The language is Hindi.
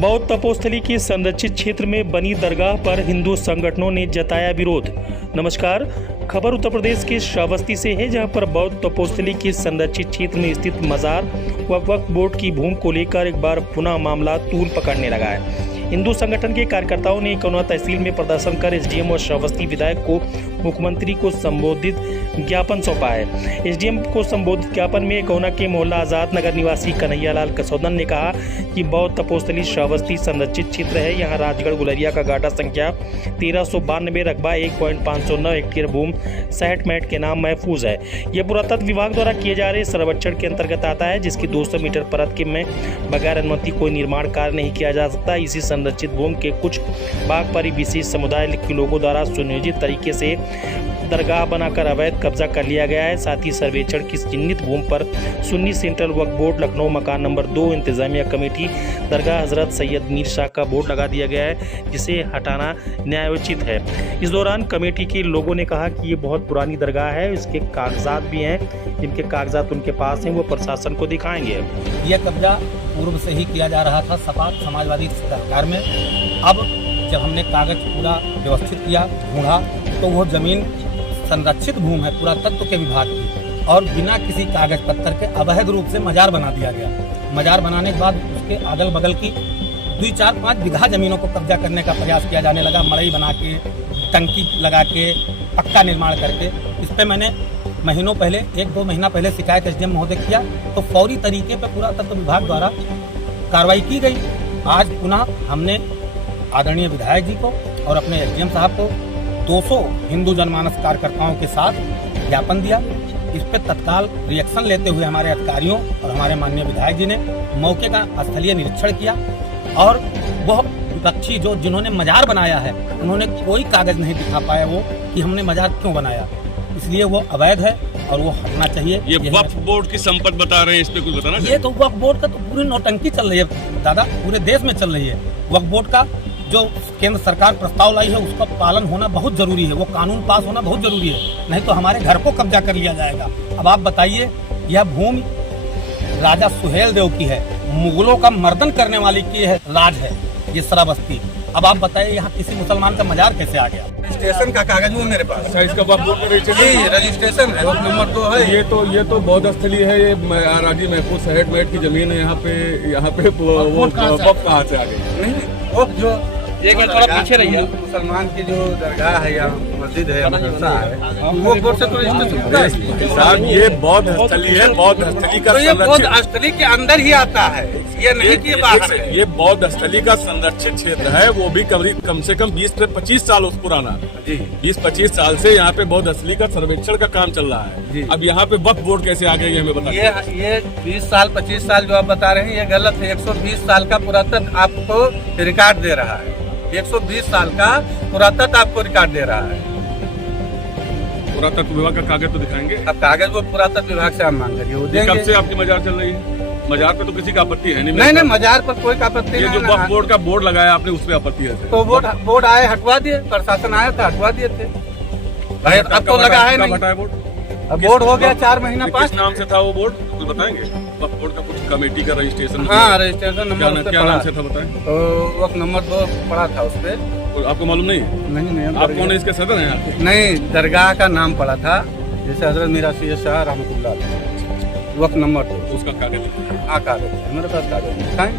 बौद्ध तपोस्थली के संरक्षित क्षेत्र में बनी दरगाह पर हिंदू संगठनों ने जताया विरोध। नमस्कार, खबर उत्तर प्रदेश के श्रावस्ती से है, जहां पर बौद्ध तपोस्थली के संरक्षित क्षेत्र में स्थित मजार व वक्फ बोर्ड की भूमि को लेकर एक बार पुनः मामला तूल पकड़ने लगा है। हिंदू संगठन के कार्यकर्ताओं ने कौना तहसील में प्रदर्शन कर एसडीएम और श्रावस्ती विधायक को मुख्यमंत्री को संबोधित ज्ञापन सौंपा है। एसडीएम को संबोधित ज्ञापन में कौना के मोहल्ला आजाद नगर निवासी कन्हैयालाल कसौदन ने कहा कि बौद्ध तपोस्थली श्रावस्ती संरक्षित क्षेत्र है। यहाँ राजगढ़ गुलरिया का गाटा संख्या 1392 रकबा 1.509 हेक्टेयर भूमि 60 मैट के नाम महफूज है। यह पुरातत्व विभाग द्वारा किए जा रहे सर्वेक्षण के अंतर्गत आता है, जिसकी 200 मीटर परत के में बगैर अनुमति कोई निर्माण कार्य नहीं किया जा सकता। इसी संरक्षित भूमि के कुछ भाग पर विशेष समुदाय के लोगों द्वारा सुनियोजित तरीके से दरगाह बनाकर अवैध कब्जा कर लिया गया है। साथ ही सर्वेक्षण की चिन्हित भूमि पर सुन्नी सेंट्रल वक्फ बोर्ड लखनऊ मकान नंबर 2 इंतजामिया कमेटी दरगाह हजरत सैयद मीर शाह का बोर्ड लगा दिया गया है, जिसे हटाना न्यायोचित है। इस दौरान कमेटी के लोगों ने कहा कि ये बहुत पुरानी दरगाह है, इसके कागजात भी हैं, जिनके कागजात उनके पास हैं वो प्रशासन को दिखाएंगे। यह कब्जा पूर्व से ही किया जा रहा था सपा समाजवादी सरकार में। अब जब हमने कागज पूरा व्यवस्थित किया, ढूंढा, तो वो जमीन संरक्षित भूमि है पुरातत्व के विभाग की, और बिना किसी कागज पत्तर के अवैध रूप से मजार बना दिया गया। मजार बनाने के बाद उसके अगल बगल की 2, 4, 5 बीघा जमीनों को कब्जा करने का प्रयास किया जाने लगा। मड़ई बना के, टंकी लगा के, पक्का निर्माण करके। इस पर मैंने महीनों पहले 1-2 महीना पहले शिकायत एसडीएम महोदय किया, तो फौरी तरीके पर पुरातत्व विभाग द्वारा कार्रवाई की गई। आज पुनः हमने आदरणीय विधायक जी को और अपने एसडीएम साहब को 200 हिंदू जनमानस कार्यकर्ताओं के साथ ज्ञापन दिया। इस पर तत्काल रिएक्शन लेते हुए हमारे अधिकारियों और हमारे माननीय विधायक जी ने मौके का स्थलीय निरीक्षण किया, और वह विपक्षी जिन्होंने मजार बनाया है, उन्होंने कोई कागज नहीं दिखा पाया वो कि हमने मजार क्यों बनाया। इसलिए वो अवैध है और वो हटना चाहिए। ये वक्फ बोर्ड की संपत्ति बता रहे हैं, इस पे कुछ बताना? ये तो वक्फ बोर्ड का तो पूरी नौटंकी चल रही है दादा, पूरे देश में चल रही है। वक्फ बोर्ड का जो केंद्र सरकार प्रस्ताव लाई है, उसका पालन होना बहुत जरूरी है, वो कानून पास होना बहुत जरूरी है, नहीं तो हमारे घर को कब्जा कर लिया जाएगा। अब आप बताइए, यह भूमि राजा सुहेल देव की है, मुगलों का मर्दन करने वाली की है, राज है ये श्रावस्ती। अब आप बताइए यहाँ किसी मुसलमान का मजार कैसे आ गया? रजिस्ट्रेशन का कागज वो मेरे पास अच्छा, इसका वक्फ बोर्ड का रजिस्ट्रेशन है, नंबर 2 है। ये तो बौद्ध स्थली है, ये राजी महफूज 60 मैट की जमीन है। यहाँ पे वो वक्फ कहाँ से आ गई? नहीं, वो जो एक थोड़ा पीछे रहिए। मुसलमान की जो दरगाह है या मस्जिद है, मदरसा है, वो बोर्ड से तो रजिस्ट्रेशन होता है साहब। ये बौद्ध स्थली है, बौद्ध स्थली का, तो ये बौद्ध स्थली के अंदर ही आता है, ये नहीं कि बाहर है। ये बौद्ध स्थली का संरक्षित क्षेत्र है, वो भी कम से कम 20 से 25 साल पुराना जी। 20-25 साल से यहाँ पे बौद्ध स्थली का सर्वेक्षण का काम चल रहा है। अब यहाँ पे वक्फ बोर्ड कैसे आ गया, ये हमें बताइए। ये 20 साल 25 साल जो आप बता रहे हैं, ये गलत है। 120 साल का पुरातत्व आपको रिकॉर्ड दे रहा है। 120 साल का पुरातत्व आपको रिकॉर्ड दे रहा है। पुरातत्व विभाग का कागज तो दिखाएंगे। अब कागज वो पुरातत्व विभाग से आप मांग करिए। कब से आपकी मजार चल रही है? मजार पे तो किसी का आपत्ति है नहीं? नहीं, मजार पर कोई आपत्ति नहीं। ये जो वक्फ बोर्ड का बोर्ड लगाया आपने, उस पे आपत्ति है? तो बोर्ड आए, हटवा दिए, प्रशासन आया था, हटवा दिए थे भाई। अब तो लगा है नहीं। बोर्ड हो गया 4 महीना 5। नाम से था वो बोर्ड, कुछ बताएंगे? वक्फ बोर्ड का कुछ कमेटी का रजिस्ट्रेशन? हाँ, रजिस्ट्रेशन नंबर क्या नाम से था बताएं? तो वक्त नंबर 2 पड़ा था उस पे। आपको मालूम नहीं है? नहीं, आप कौन है, इसके सदर हैं? नहीं, दरगाह का नाम पड़ा था, जैसे हजरत मीरा सैयद शाह रहमतुल्लाह, वक्त नंबर 2। उसका कागज? हाँ, कागज है मेरे पास, कागज दिखाएं।